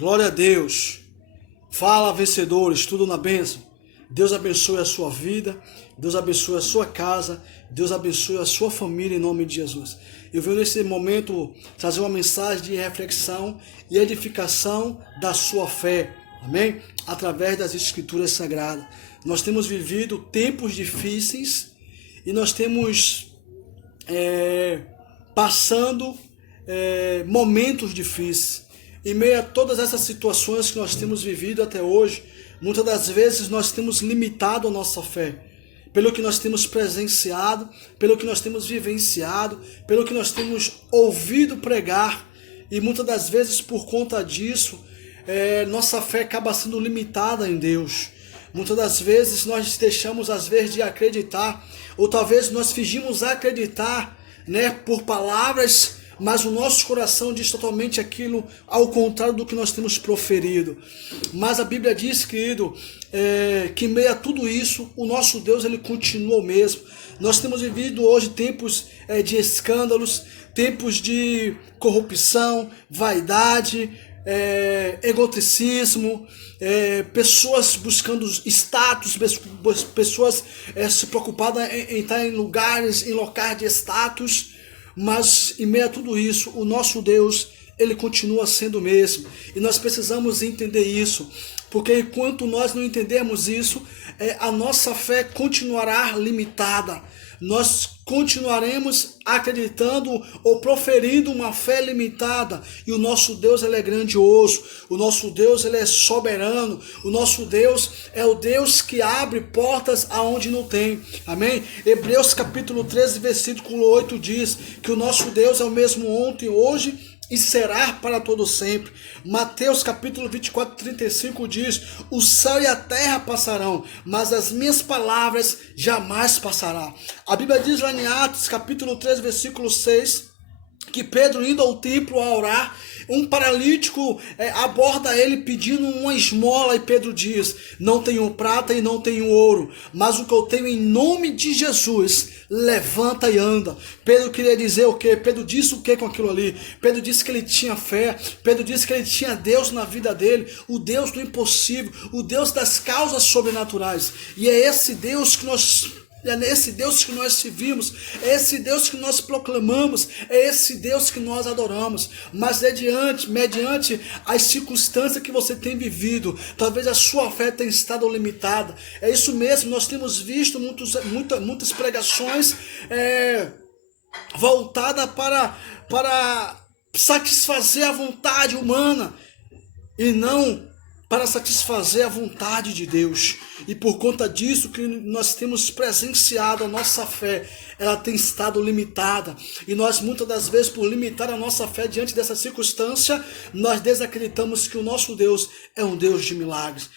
Glória a Deus. Fala, vencedores, tudo na bênção. Deus abençoe a sua vida, Deus abençoe a sua casa, Deus abençoe a sua família em nome de Jesus. Eu venho nesse momento trazer uma mensagem de reflexão e edificação da sua fé, amém? Através das Escrituras Sagradas. Nós temos vivido tempos difíceis e nós temos passando momentos difíceis. Em meio a todas essas situações que nós temos vivido até hoje, muitas das vezes nós temos limitado a nossa fé, pelo que nós temos presenciado, pelo que nós temos vivenciado, pelo que nós temos ouvido pregar, e muitas das vezes por conta disso, nossa fé acaba sendo limitada em Deus. Muitas das vezes nós deixamos às vezes de acreditar, ou talvez nós fingimos acreditar, por palavras, mas o nosso coração diz totalmente aquilo ao contrário do que nós temos proferido. Mas a Bíblia diz, querido, que em meio a tudo isso, o nosso Deus ele continua o mesmo. Nós temos vivido hoje tempos de escândalos, tempos de corrupção, vaidade, egoticismo, pessoas buscando status, pessoas se preocupadas em estar em locais de status. Mas em meio a tudo isso, o nosso Deus, ele continua sendo o mesmo. E nós precisamos entender isso. Porque enquanto nós não entendermos isso, a nossa fé continuará limitada. Nós continuaremos acreditando ou proferindo uma fé limitada. E o nosso Deus ele é grandioso. O nosso Deus ele é soberano. O nosso Deus é o Deus que abre portas aonde não tem. Amém? Hebreus capítulo 13, versículo 8 diz que o nosso Deus é o mesmo ontem, hoje e será para todo sempre. Mateus capítulo 24, 35 diz: o céu e a terra passarão, mas as minhas palavras jamais passarão. A Bíblia diz lá em Atos capítulo 3, versículo 6, que Pedro indo ao templo a orar, um paralítico aborda ele pedindo uma esmola, e Pedro diz: não tenho prata e não tenho ouro, mas o que eu tenho em nome de Jesus, levanta e anda. Pedro queria dizer o quê? Pedro disse o quê com aquilo ali? Pedro disse que ele tinha fé, Pedro disse que ele tinha Deus na vida dele, o Deus do impossível, o Deus das causas sobrenaturais. E é esse Deus que nós servimos, é esse Deus que nós proclamamos, é esse Deus que nós adoramos. Mas mediante as circunstâncias que você tem vivido, talvez a sua fé tenha estado limitada. É isso mesmo, nós temos visto muitas pregações voltadas para satisfazer a vontade humana e não para satisfazer a vontade de Deus. E por conta disso que nós temos presenciado a nossa fé, ela tem estado limitada. E nós muitas das vezes, por limitar a nossa fé diante dessa circunstância, nós desacreditamos que o nosso Deus é um Deus de milagres.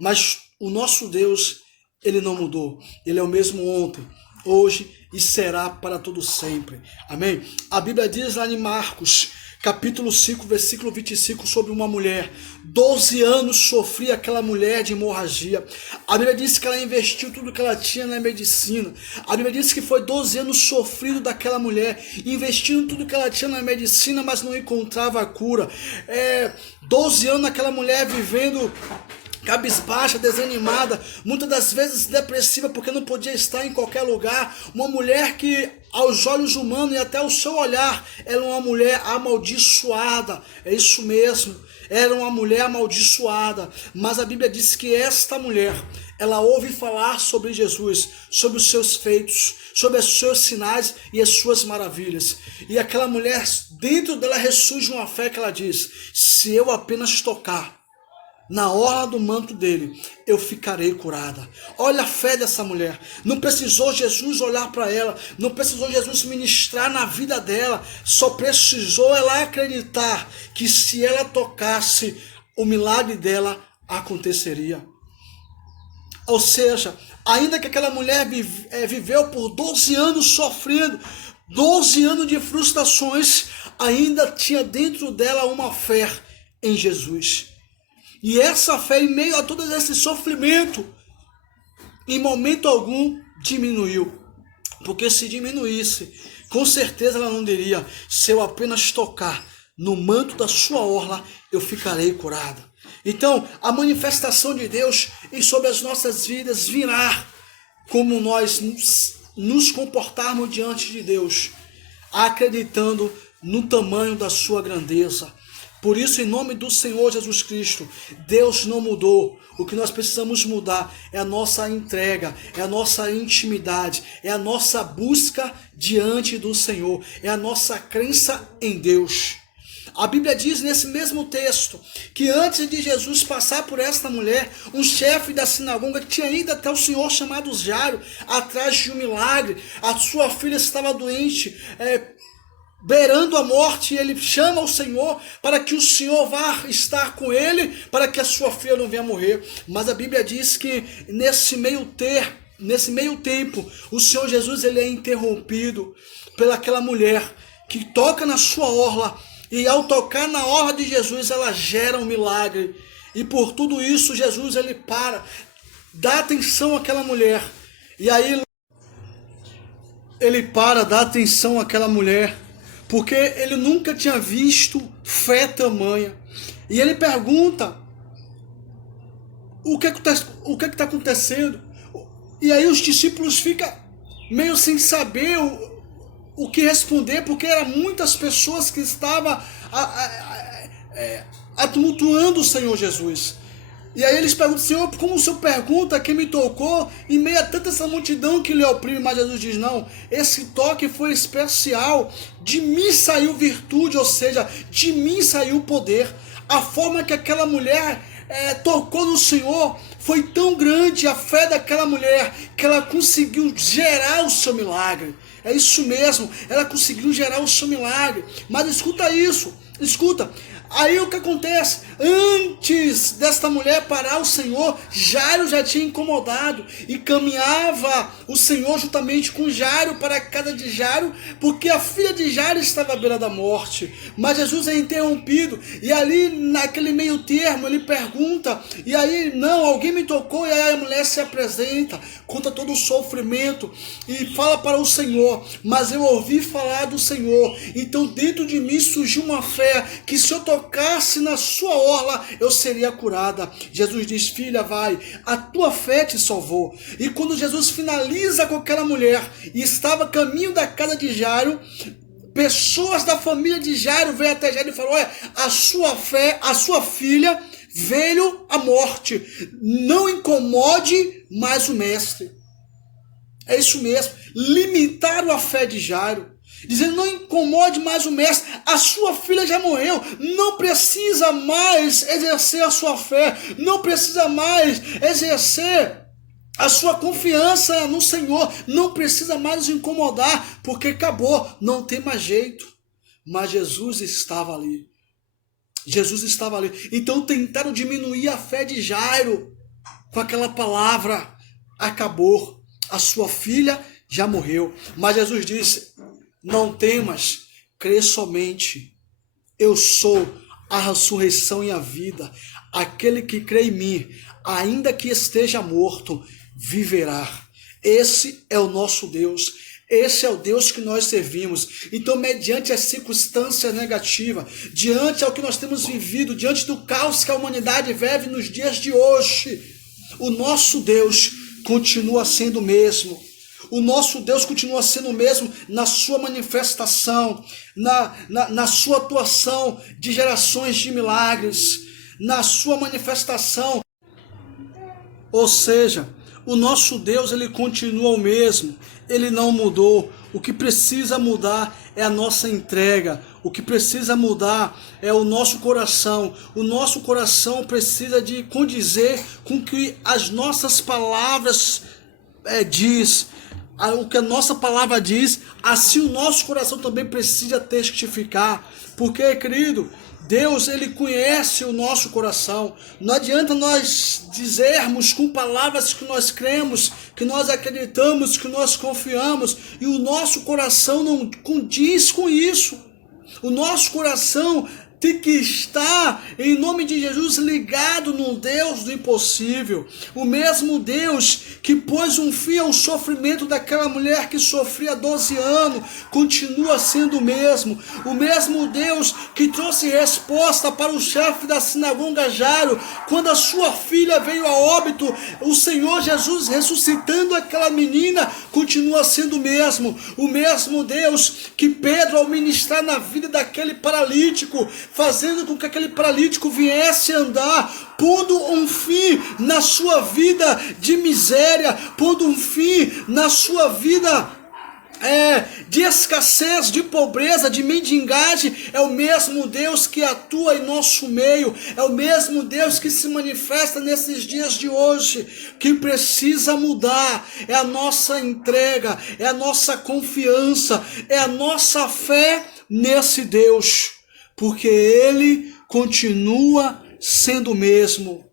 Mas o nosso Deus, ele não mudou. Ele é o mesmo ontem, hoje e será para todo sempre. Amém? A Bíblia diz lá em Marcos capítulo 5, versículo 25, sobre uma mulher. 12 anos sofria aquela mulher de hemorragia. A Bíblia diz que ela investiu tudo que ela tinha na medicina. A Bíblia diz que foi 12 anos sofrido daquela mulher, investindo tudo que ela tinha na medicina, mas não encontrava a cura. 12 anos aquela mulher vivendo cabisbaixa, desanimada, muitas das vezes depressiva, porque não podia estar em qualquer lugar. Uma mulher que, aos olhos humanos e até ao seu olhar, era uma mulher amaldiçoada. É isso mesmo, era uma mulher amaldiçoada. Mas a Bíblia diz que esta mulher, ela ouve falar sobre Jesus, sobre os seus feitos, sobre os seus sinais e as suas maravilhas. E aquela mulher, dentro dela ressurge uma fé que ela diz: se eu apenas tocar na orla do manto dele, eu ficarei curada. Olha a fé dessa mulher. Não precisou Jesus olhar para ela, não precisou Jesus ministrar na vida dela, só precisou ela acreditar que se ela tocasse, o milagre dela aconteceria. Ou seja, ainda que aquela mulher viveu por 12 anos sofrendo, 12 anos de frustrações, ainda tinha dentro dela uma fé em Jesus. E essa fé, em meio a todo esse sofrimento, em momento algum diminuiu. Porque se diminuísse, com certeza ela não diria: se eu apenas tocar no manto da sua orla eu ficarei curada. Então, a manifestação de Deus sobre as nossas vidas virá como nós nos comportarmos diante de Deus, acreditando no tamanho da sua grandeza. Por isso, em nome do Senhor Jesus Cristo, Deus não mudou. O que nós precisamos mudar é a nossa entrega, é a nossa intimidade, é a nossa busca diante do Senhor, é a nossa crença em Deus. A Bíblia diz nesse mesmo texto que antes de Jesus passar por esta mulher, um chefe da sinagoga tinha ido até o Senhor chamado Jairo, atrás de um milagre. A sua filha estava doente, beirando a morte, e ele chama o Senhor para que o Senhor vá estar com ele, para que a sua filha não venha morrer. Mas a Bíblia diz que nesse meio tempo, o Senhor Jesus ele é interrompido pelaquela mulher que toca na sua orla, e ao tocar na orla de Jesus, ela gera um milagre. E por tudo isso, Jesus ele para, dá atenção àquela mulher. E aí ele para, dá atenção àquela mulher, porque ele nunca tinha visto fé tamanha. E ele pergunta: o que está acontecendo? E aí os discípulos ficam meio sem saber o que responder, porque eram muitas pessoas que estavam tumultuando o Senhor Jesus. E aí eles perguntam: Senhor, como o Senhor pergunta quem me tocou em meio a tanta essa multidão que lhe oprime? Mas Jesus diz: não, esse toque foi especial, de mim saiu virtude, ou seja, de mim saiu poder. A forma que aquela mulher tocou no Senhor foi tão grande, a fé daquela mulher, que ela conseguiu gerar o seu milagre. É isso mesmo, ela conseguiu gerar o seu milagre. Mas escuta isso, escuta. Aí o que acontece? Antes desta mulher parar o Senhor, Jairo já tinha incomodado e caminhava o Senhor juntamente com Jairo para a casa de Jairo, porque a filha de Jairo estava à beira da morte. Mas Jesus é interrompido, e ali naquele meio termo ele pergunta, e aí não, alguém me tocou, e aí a mulher se apresenta, conta todo o sofrimento e fala para o Senhor: mas eu ouvi falar do Senhor, então dentro de mim surgiu uma fé que se eu tocasse na sua orla, eu seria curada. Jesus diz: filha, vai, a tua fé te salvou. E quando Jesus finaliza com aquela mulher e estava a caminho da casa de Jairo, pessoas da família de Jairo veio até Jairo e falou: olha, a sua filha veio à morte, não incomode mais o mestre. É isso mesmo, limitaram a fé de Jairo, dizendo: não incomode mais o mestre, a sua filha já morreu, não precisa mais exercer a sua fé, não precisa mais exercer a sua confiança no Senhor, não precisa mais nos incomodar, porque acabou, não tem mais jeito. Mas Jesus estava ali. Jesus estava ali. Então tentaram diminuir a fé de Jairo com aquela palavra: acabou, a sua filha já morreu. Mas Jesus disse: não temas, crê somente. Eu sou a ressurreição e a vida. Aquele que crê em mim, ainda que esteja morto, viverá. Esse é o nosso Deus. Esse é o Deus que nós servimos. Então, mediante as circunstâncias negativas, diante ao que nós temos vivido, diante do caos que a humanidade vive nos dias de hoje, o nosso Deus continua sendo o mesmo. O nosso Deus continua sendo o mesmo na sua manifestação, na sua atuação de gerações de milagres, na sua manifestação. Ou seja, o nosso Deus ele continua o mesmo, ele não mudou. O que precisa mudar é a nossa entrega, o que precisa mudar é o nosso coração. O nosso coração precisa de condizer com o que as nossas palavras diz. O que a nossa palavra diz, assim o nosso coração também precisa testificar. Porque, querido, Deus ele conhece o nosso coração. Não adianta nós dizermos com palavras que nós cremos, que nós acreditamos, que nós confiamos, e o nosso coração não condiz com isso. O nosso coração que está, em nome de Jesus, ligado no Deus do impossível. O mesmo Deus que pôs um fim ao sofrimento daquela mulher que sofria 12 anos, continua sendo o mesmo. O mesmo Deus que trouxe resposta para o chefe da sinagoga Jairo, quando a sua filha veio a óbito, o Senhor Jesus ressuscitando aquela menina, continua sendo o mesmo. O mesmo Deus que Pedro, ao ministrar na vida daquele paralítico, fazendo com que aquele paralítico viesse a andar, pondo um fim na sua vida de miséria, pondo um fim na sua vida de escassez, de pobreza, de mendigagem. É o mesmo Deus que atua em nosso meio, é o mesmo Deus que se manifesta nesses dias de hoje. Que precisa mudar é a nossa entrega, é a nossa confiança, é a nossa fé nesse Deus, porque Ele continua sendo o mesmo.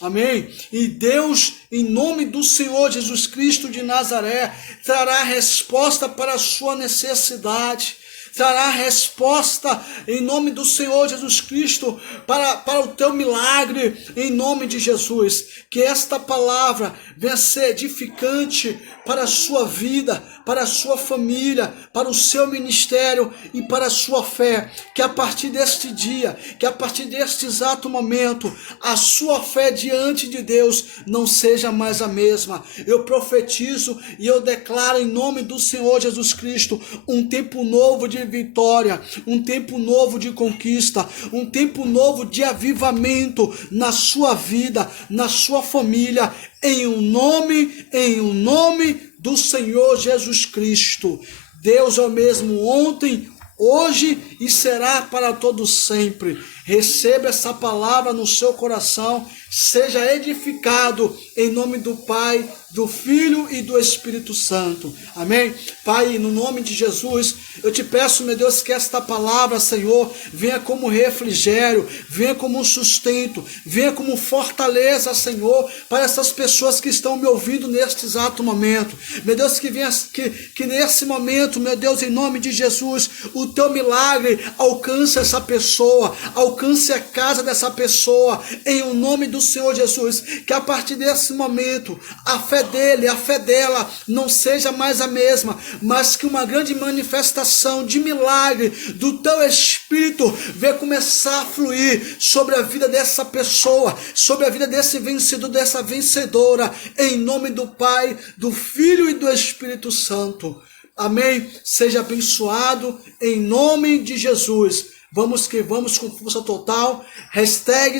Amém? E Deus, em nome do Senhor Jesus Cristo de Nazaré, trará resposta para a sua necessidade, trará resposta em nome do Senhor Jesus Cristo para o teu milagre, em nome de Jesus. Que esta palavra venha ser edificante para a sua vida, para a sua família, para o seu ministério e para a sua fé. Que a partir deste dia, que a partir deste exato momento, a sua fé diante de Deus não seja mais a mesma. Eu profetizo e eu declaro em nome do Senhor Jesus Cristo um tempo novo de vitória, um tempo novo de conquista, um tempo novo de avivamento na sua vida, na sua família, em um nome do Senhor Jesus Cristo. Deus é o mesmo ontem, hoje e será para todos sempre. Receba essa palavra no seu coração, seja edificado em nome do Pai, do Filho e do Espírito Santo. Amém? Pai, no nome de Jesus, eu te peço, meu Deus, que esta palavra, Senhor, venha como refrigério, venha como sustento, venha como fortaleza, Senhor, para essas pessoas que estão me ouvindo neste exato momento. Meu Deus, que nesse momento, meu Deus, em nome de Jesus, o teu milagre alcance essa pessoa, alcance a casa dessa pessoa, em o nome do Senhor Jesus. Que a partir desse momento, a fé dele, a fé dela não seja mais a mesma, mas que uma grande manifestação de milagre do teu Espírito venha começar a fluir sobre a vida dessa pessoa, sobre a vida desse vencedor, dessa vencedora, em nome do Pai, do Filho e do Espírito Santo. Amém? Seja abençoado em nome de Jesus. Vamos que vamos com força total.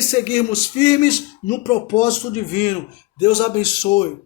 #seguirmos firmes no propósito divino. Deus abençoe.